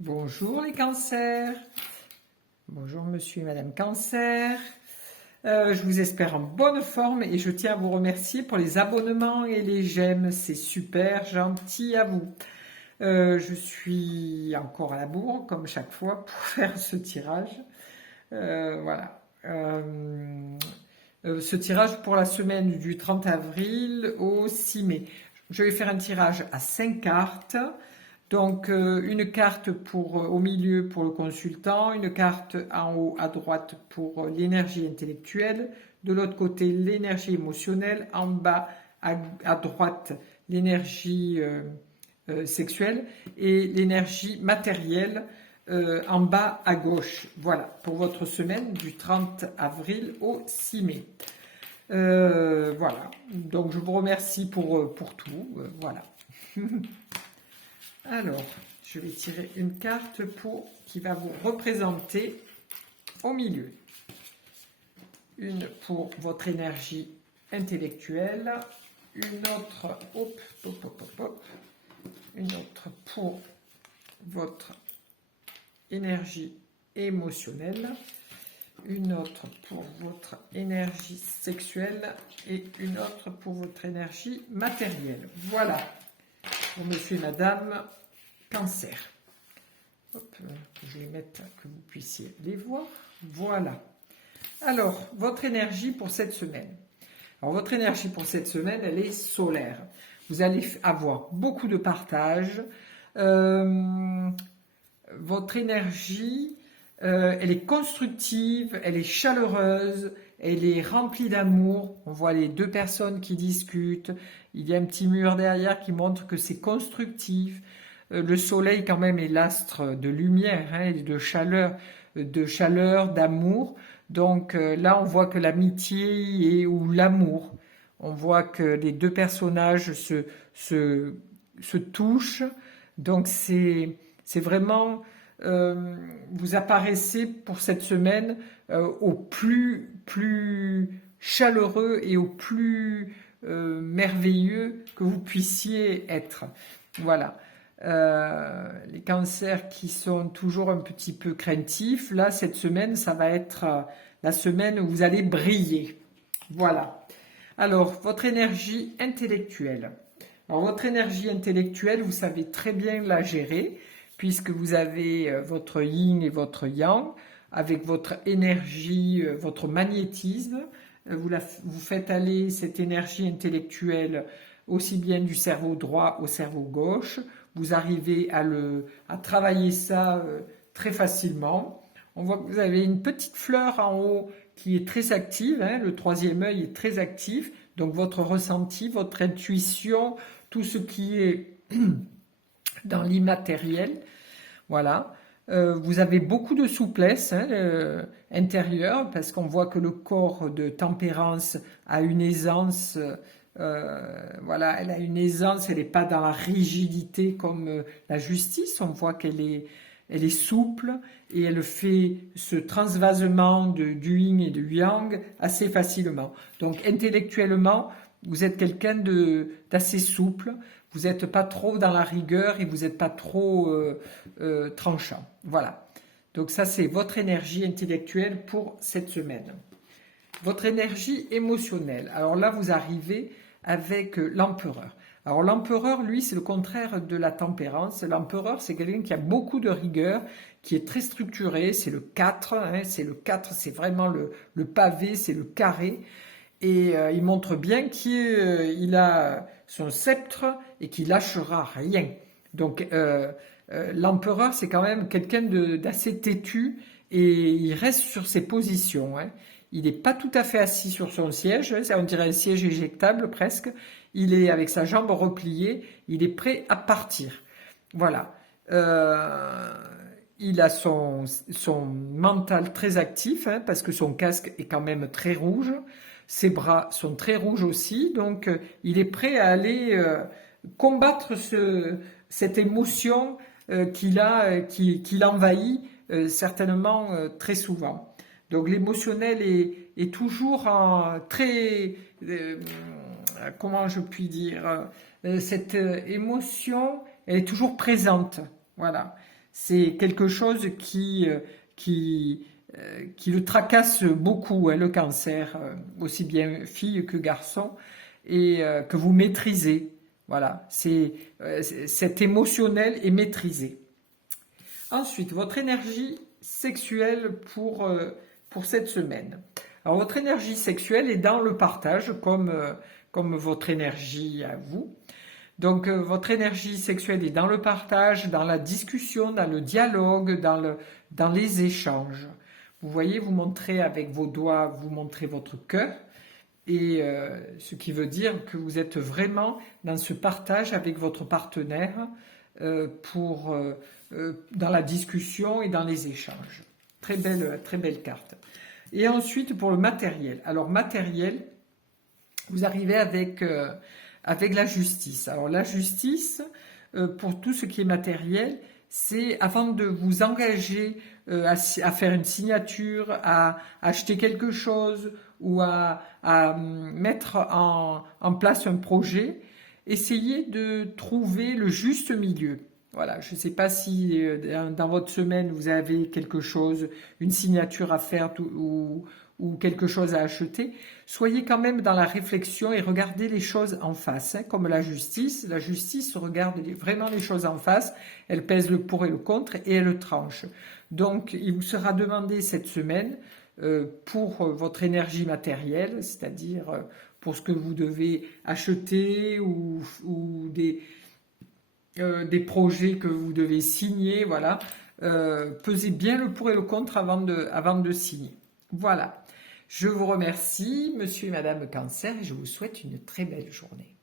Bonjour les cancers, bonjour monsieur et madame cancer, je vous espère en bonne forme et je tiens à vous remercier pour les abonnements et les j'aime, c'est super gentil à vous. Je suis encore à la bourre comme chaque fois pour faire ce tirage, voilà. Ce tirage pour la semaine du 30 avril au 6 mai. Je vais faire un tirage à 5 cartes. Donc une carte au milieu pour le consultant, une carte en haut à droite pour l'énergie intellectuelle, de l'autre côté l'énergie émotionnelle, en bas à droite l'énergie sexuelle et l'énergie matérielle en bas à gauche. Voilà, pour votre semaine du 30 avril au 6 mai. Voilà, donc je vous remercie pour tout. Voilà. Alors, je vais tirer une carte qui va vous représenter au milieu. Une pour votre énergie intellectuelle, une autre, une autre pour votre énergie émotionnelle, une autre pour votre énergie sexuelle et une autre pour votre énergie matérielle. Voilà. Pour monsieur et madame cancer. Hop, je vais mettre que vous puissiez les voir. Voilà. Alors, votre énergie pour cette semaine. Alors, votre énergie pour cette semaine, elle est solaire. Vous allez avoir beaucoup de partage. Votre énergie, elle est constructive, elle est chaleureuse, elle est remplie d'amour. On voit les deux personnes qui discutent. Il y a un petit mur derrière qui montre que c'est constructif. Le soleil quand même est l'astre de lumière, hein, et de chaleur, d'amour. Donc là, on voit que l'amitié ou l'amour. On voit que les deux personnages se touchent. Donc c'est vraiment, vous apparaissez pour cette semaine au plus chaleureux et au plus merveilleux que vous puissiez être. Voilà. Les cancers qui sont toujours un petit peu craintifs, là, cette semaine, ça va être la semaine où vous allez briller. Voilà. Alors, votre énergie intellectuelle. Alors, votre énergie intellectuelle, vous savez très bien la gérer, puisque vous avez votre yin et votre yang, avec votre énergie, votre magnétisme. Vous faites aller cette énergie intellectuelle aussi bien du cerveau droit au cerveau gauche. Vous arrivez à travailler ça très facilement. On voit que vous avez une petite fleur en haut qui est très active, hein, le troisième œil est très actif, donc votre ressenti, votre intuition, tout ce qui est dans l'immatériel, voilà. Vous avez beaucoup de souplesse, hein, intérieure, parce qu'on voit que le corps de tempérance a une aisance, voilà, elle a une aisance, elle n'est pas dans la rigidité comme la justice, on voit elle est souple et elle fait ce transvasement du yin et du yang assez facilement. Donc intellectuellement, vous êtes quelqu'un d'assez souple, vous n'êtes pas trop dans la rigueur et vous n'êtes pas trop tranchant. Voilà. Donc ça, c'est votre énergie intellectuelle pour cette semaine. Votre énergie émotionnelle. Alors là, vous arrivez avec l'empereur. Alors l'empereur, lui, c'est le contraire de la tempérance. L'empereur, c'est quelqu'un qui a beaucoup de rigueur, qui est très structuré. C'est le 4, hein, c'est le 4, c'est vraiment le pavé, c'est le carré. Et il montre bien qu'il a son sceptre et qu'il lâchera rien. Donc l'empereur, c'est quand même quelqu'un d'assez têtu et il reste sur ses positions, hein. Il n'est pas tout à fait assis sur son siège, on dirait un siège éjectable presque. Il est avec sa jambe repliée, il est prêt à partir. Voilà. Il a son mental très actif, hein, parce que son casque est quand même très rouge. Ses bras sont très rouges aussi, donc il est prêt à aller combattre cette émotion qui l'envahit certainement très souvent. Donc l'émotionnel est toujours très, comment je puis dire, cette émotion, elle est toujours présente. Voilà. C'est quelque chose qui, qui le tracasse beaucoup, hein, le cancer, aussi bien fille que garçon, et que vous maîtrisez. Voilà, cet émotionnel est maîtrisé. Ensuite, votre énergie sexuelle pour cette semaine. Alors, votre énergie sexuelle est dans le partage, comme votre énergie à vous. Donc, votre énergie sexuelle est dans le partage, dans la discussion, dans le dialogue, dans les échanges. Vous voyez, vous montrez avec vos doigts, vous montrez votre cœur, et ce qui veut dire que vous êtes vraiment dans ce partage avec votre partenaire dans la discussion et dans les échanges. Très belle carte. Et ensuite, pour le matériel. Alors, matériel, vous arrivez avec la justice. Alors, la justice, pour tout ce qui est matériel, c'est avant de vous engager à faire une signature, à acheter quelque chose ou à mettre en place un projet, essayez de trouver le juste milieu. Voilà, je ne sais pas si dans votre semaine vous avez quelque chose, une signature à faire ou quelque chose à acheter. Soyez quand même dans la réflexion et regardez les choses en face, hein, comme la justice. La justice regarde vraiment les choses en face, elle pèse le pour et le contre et elle tranche. Donc, il vous sera demandé cette semaine pour votre énergie matérielle, c'est-à-dire pour ce que vous devez acheter ou des projets que vous devez signer, voilà. Pesez bien le pour et le contre avant de signer. Voilà. Je vous remercie, monsieur et madame Cancer, et je vous souhaite une très belle journée.